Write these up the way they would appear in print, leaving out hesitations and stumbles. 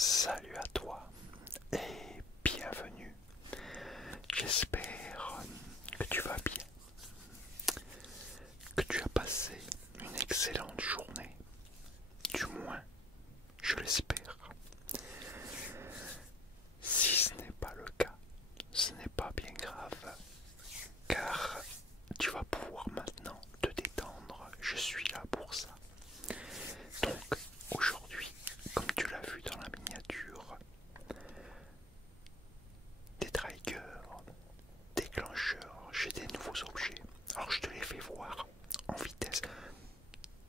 Salut à toi et bienvenue. J'espère que tu vas bien, que tu as passé une excellente journée. Du moins, je l'espère. Si ce n'est pas le cas, ce n'est pas bien grave, car tu vas pouvoir maintenant te détendre. Je suis là pour ça. Donc, aujourd'hui, comme tu l'as vu dans la miniature, des triggers, déclencheurs, j'ai des nouveaux objets. Alors je te les fais voir en vitesse.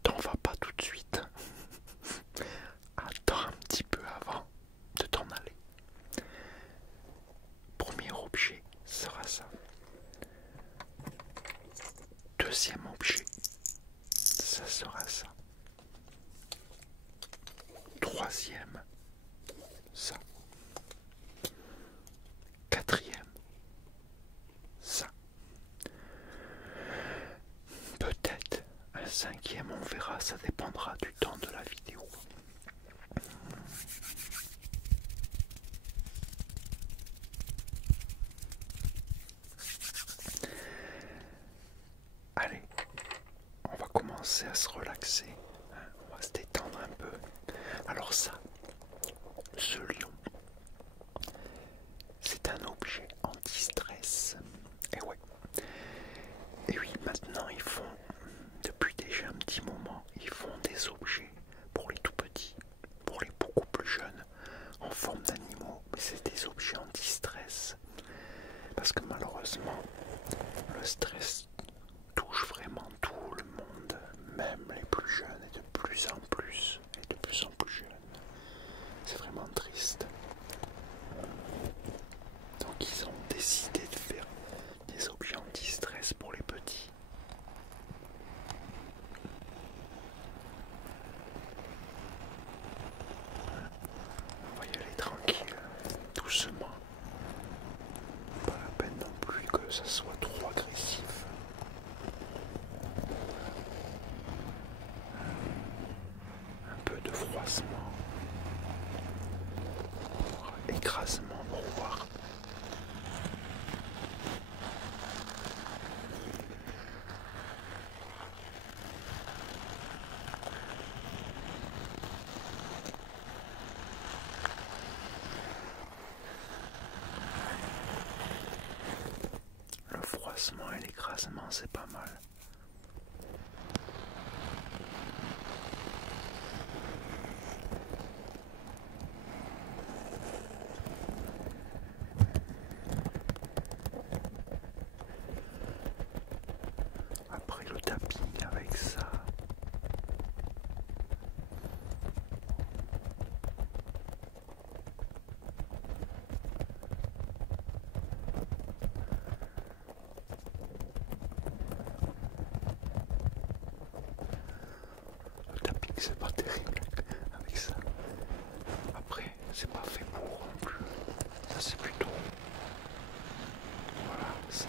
T'en vas pas tout de suite. Attends un petit peu avant de t'en aller. Premier objet sera ça. Deuxième objet, ça sera ça. Troisième, ça. Quatrième, ça. Peut-être un cinquième, on verra, ça dépendra du temps de la vidéo. Allez, on va commencer à se relaxer, on va se détendre un peu. Alors ça, ce lion, c'est un objet anti-stress. Et ouais. Et oui, maintenant ils font, depuis déjà un petit moment, ils font des objets pour les tout petits, pour les beaucoup plus jeunes, en forme d'animaux, mais c'est des objets anti-stress. Parce que malheureusement, le stress touche vraiment tout le monde, même les plus jeunes, et de plus en plus, jeunes. C'est vraiment triste. Donc ils ont décidé de faire des objets anti-stress pour les petits. On va y aller tranquille, doucement. Pas la peine non plus que ça soit trop agressif. Un peu de froissement, écrasement pour voir. Le froissement et l'écrasement, c'est pas mal. Après le tapping avec ça. Le tapping c'est pas terrible avec ça. Après c'est pas fait pour non plus. Ça c'est plutôt. Voilà ça.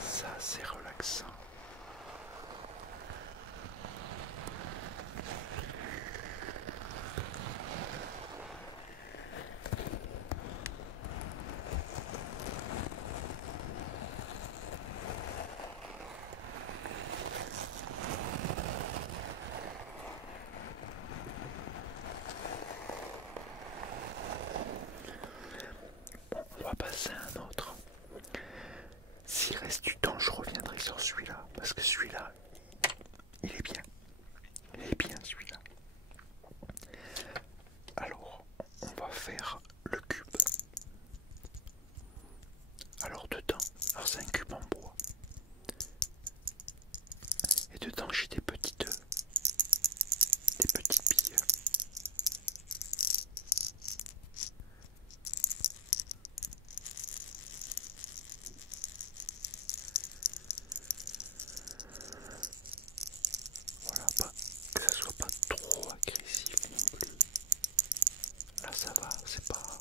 Ça c'est relaxant. Bon, on va passer à un autre. S'il reste du temps, je reviendrai sur celui-là, parce que celui-là, il est bien. Il est bien celui-là. Alors, on va faire le cube. Alors dedans, c'est un cube en bois. Et dedans, j'ai des petites billes. Voilà, pas, que ça soit pas trop agressif non plus. Là ça va, c'est pas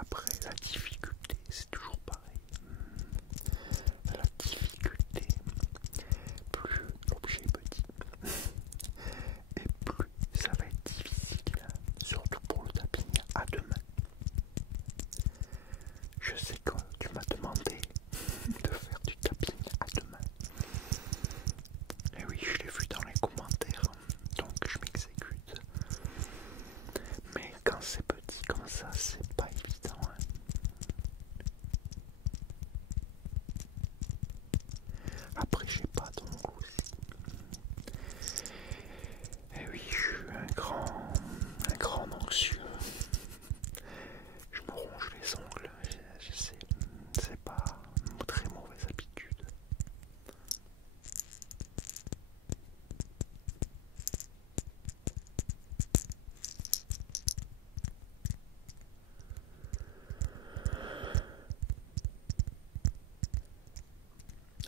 Après, la difficulté, c'est toujours pareil. La difficulté, plus l'objet est petit, et plus ça va être difficile, surtout pour le tapping à deux mains. Je sais que tu m'as demandé de faire du tapping à deux mains. Et oui, je l'ai vu dans les commentaires, donc je m'exécute. Mais quand c'est petit comme ça, c'est pas évident. Hein. Après, j'ai pas d'ongles aussi. Et oui, je suis un grand anxieux. Je me ronge les ongles, je sais, c'est pas une très mauvaise habitude.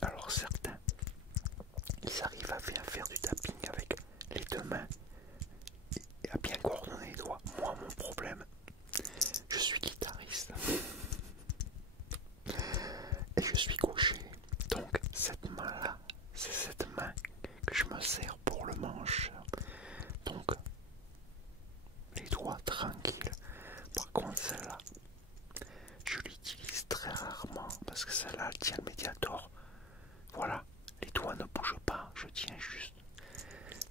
Alors certains, ils arrivent à bien faire du tapping avec les deux mains et à bien coordonner les doigts. Moi, mon problème, je suis guitariste et je suis gaucher. Donc cette main-là, c'est cette main que je me sers pour le manche. Donc les doigts tranquilles. Par contre celle-là, je l'utilise très rarement parce que celle-là elle tient le médiator. Voilà, les doigts ne bougent pas, je tiens juste.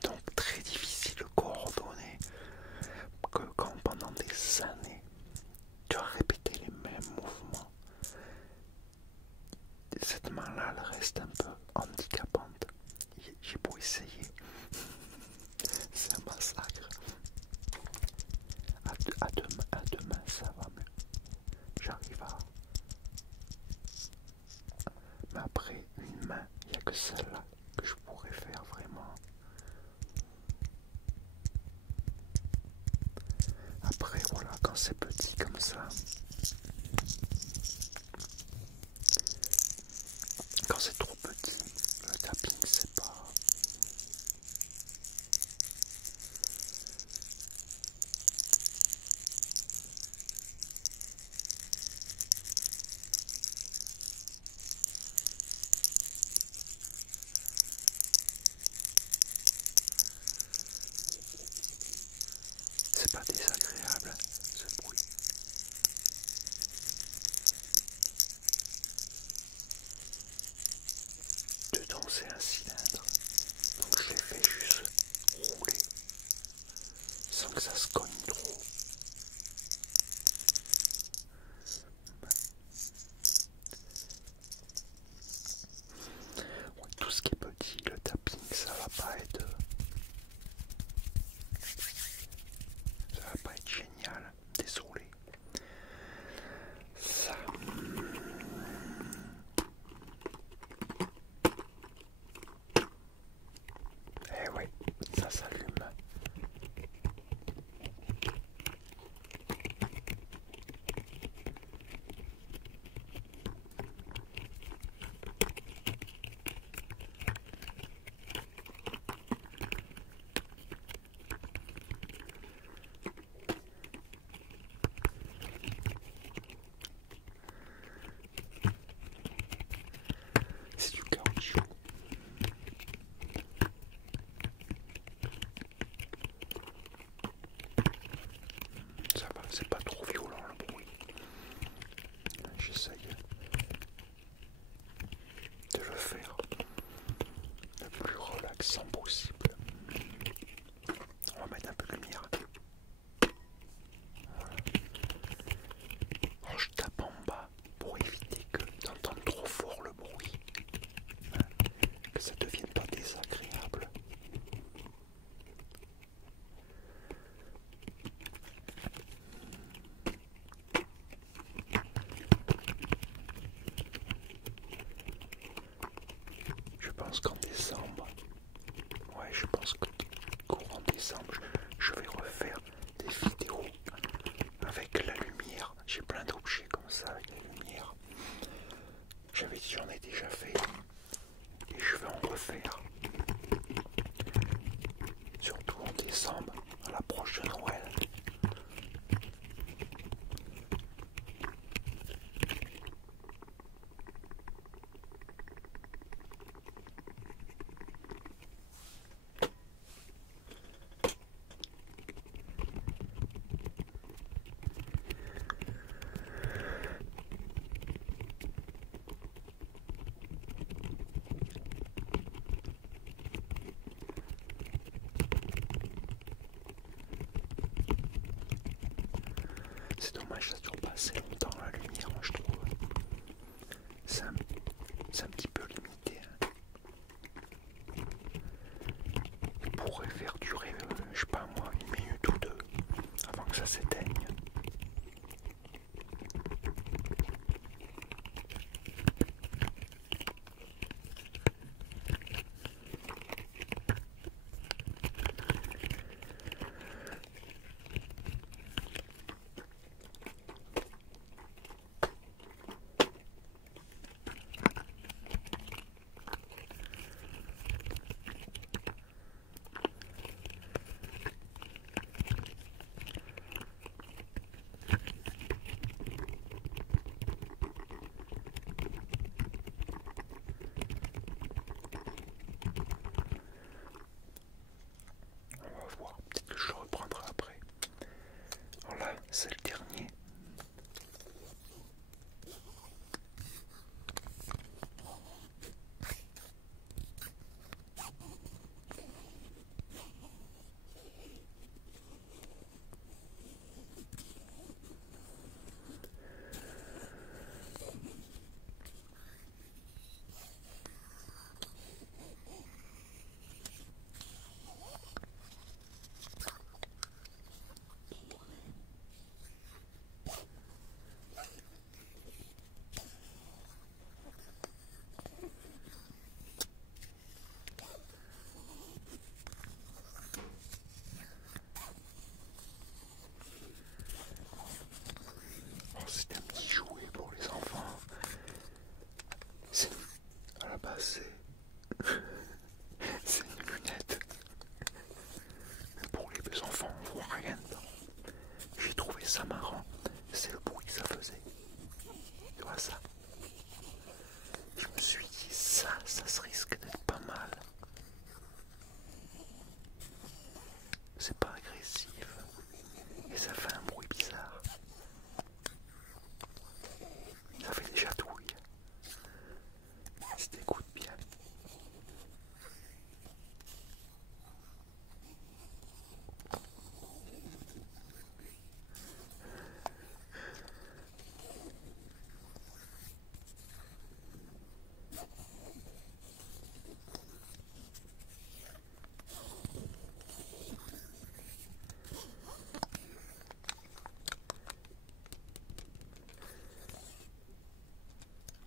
Donc très difficile de coordonner que quand pendant des années tu as répété les mêmes mouvements. Cette main-là, elle reste un peu handicapante. J'ai beau essayer, c'est un massacre. À deux mains, ça va mieux. J'arrive à... Mais après, une main, il n'y a que celle-là que je pourrais faire vraiment. Après, voilà, quand c'est petit comme ça, quand c'est trop petit, le tapping, c'est pas... C'est pas désagréable, ce bruit. Dedans, c'est un cylindre. Donc je l'ai fait juste rouler sans que ça se cogne trop. Ouais, tout ce qui est petit, le tapping, ça va pas être génial. C'est dommage, ça dure pas assez longtemps la lumière, moi je trouve. C'est un petit peu limité. Hein. Il pourrait faire durer, je sais pas moi, 1 minute ou 2 avant que ça s'éteigne. On va voir, peut-être que je reprendrai après. Alors là, c'est le dernier. C'est un petit jouet pour les enfants. À la base, c'est une lunette. Mais pour les enfants, on voit rien dedans. J'ai trouvé ça marrant. C'est le bruit que ça faisait. Tu vois ça? Je me suis dit, ça se risque d'être pas mal. C'est pas agressif. Et ça fait un bruit bizarre. Ça fait déjà douille. Si t'écoutes bien.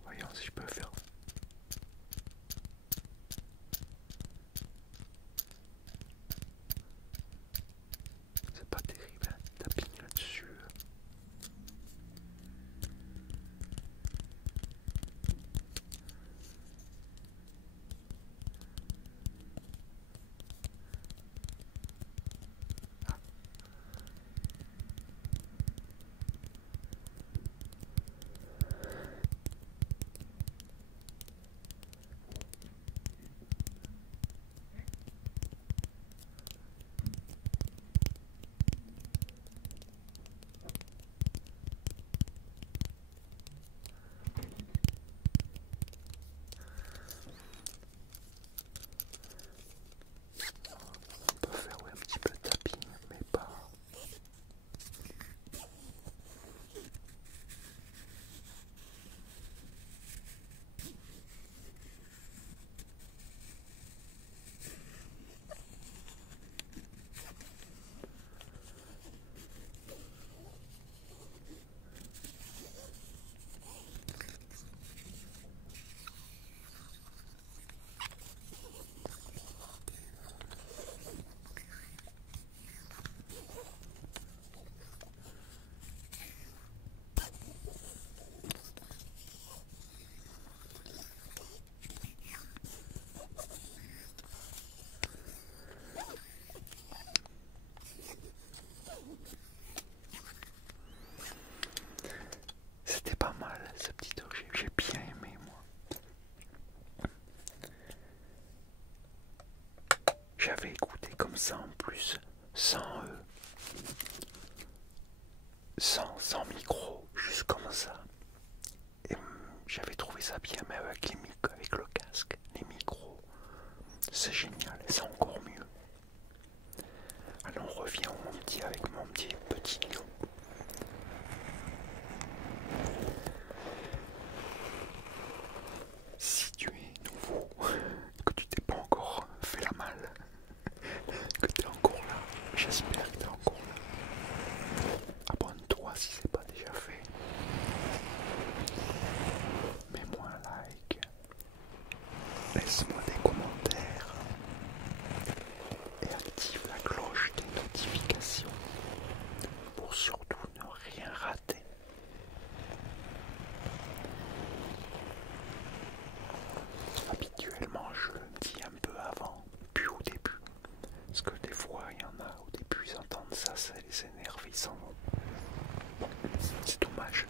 Voyons si je peux faire. C'est pas terrible, hein, taper là-dessus. On peut faire ouais, un petit peu de tapping, mais pas. C'était pas mal ce petit objet, j'ai bien aimé moi. J'avais écouté comme ça en plus, sans micro, juste comme ça. Et j'avais trouvé ça bien, mais avec le casque, les micros, c'est génial et c'est encore mieux. Alors on revient au mon petit avec mon petit lion. surtout ne rien rater. Habituellement, je le dis un peu avant, puis au début. Parce que des fois, il y en a au début, ils entendent ça, ça les énerve, ils s'en vont. Bon, c'est dommage.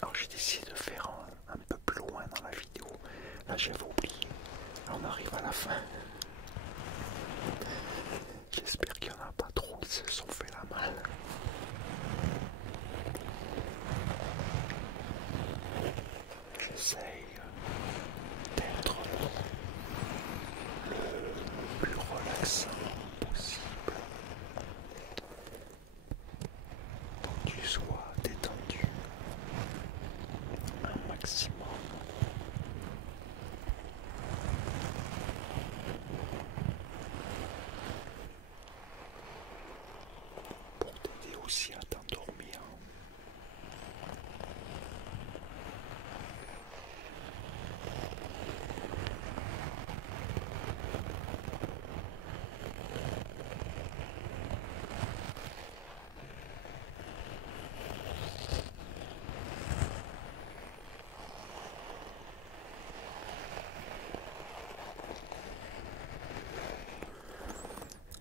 Alors j'ai décidé de faire un peu plus loin dans la vidéo. Là, j'avais oublié. On arrive à la fin. J'espère qu'il n'y en a pas trop qui se sont fait la malle. J'essaye d'être le plus relaxant possible pour que tu sois détendu un maximum. Pour t'aider aussi à t'endormir.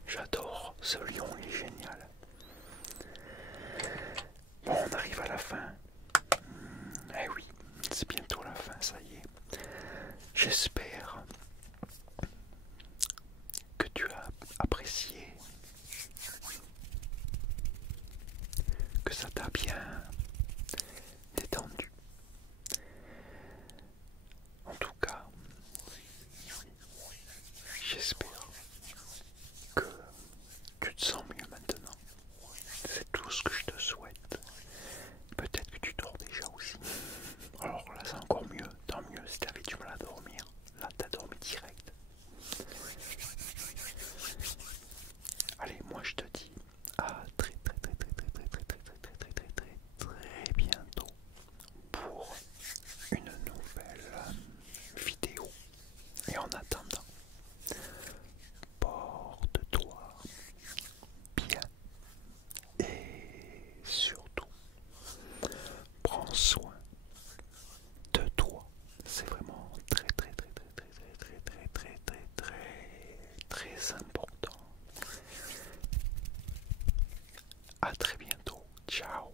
J'adore ce lion, il est génial. Bon, on arrive à la fin. Eh oui, c'est bientôt la fin, ça y est. J'espère que tu as apprécié, que ça t'a bien détendu. En tout cas, j'espère que tu te sens mieux maintenant. C'est tout ce que je te souhaite. Peut-être que tu dors déjà aussi. Alors là, c'est encore mieux. Tant mieux si tu avais du mal à dormir. Là, tu as dormi direct. Allez, moi je te dis à très bientôt pour une nouvelle vidéo. Et en attendant, porte-toi bien et surtout prends soin de toi. C'est vraiment très important. À très bientôt. Ciao.